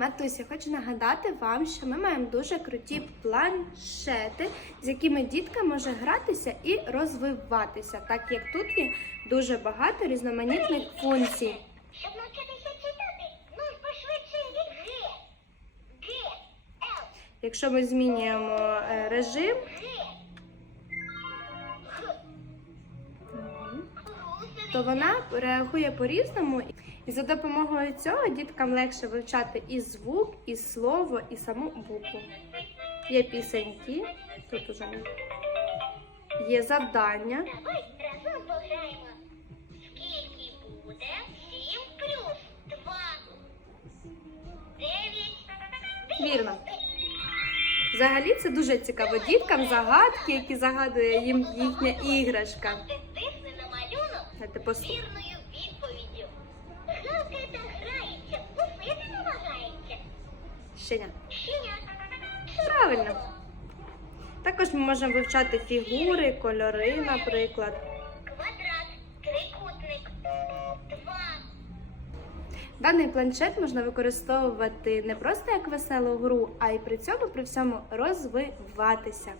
Матуся, хочу нагадати вам, що ми маємо дуже круті планшети, з якими дітка може гратися і розвиватися, так як тут є дуже багато різноманітних функцій. Щоб навчитися читати, нужно швидше від Г. Г. Л. Якщо ми змінюємо е, режим, то вона реагує по-різному. І за допомогою цього діткам легше вивчати і звук, і слово, і саму букву. Є пісеньки, тут уже є завдання. Давай разом пограємо. Скільки буде 7 плюс 2? 9. Вірно. Взагалі це дуже цікаво діткам загадки, які загадує їм їхня іграшка. Ти тисни на малюнок Знаєте, пос- вірною відповіддю. Гавкає та грається, кусити намагається. Щеня. Щеня. Правильно. Також ми можемо вивчати фігури, кольори, наприклад. Квадрат, трикутник, два. Даний планшет можна використовувати не просто як веселу гру, а й при цьому при всьому розвиватися.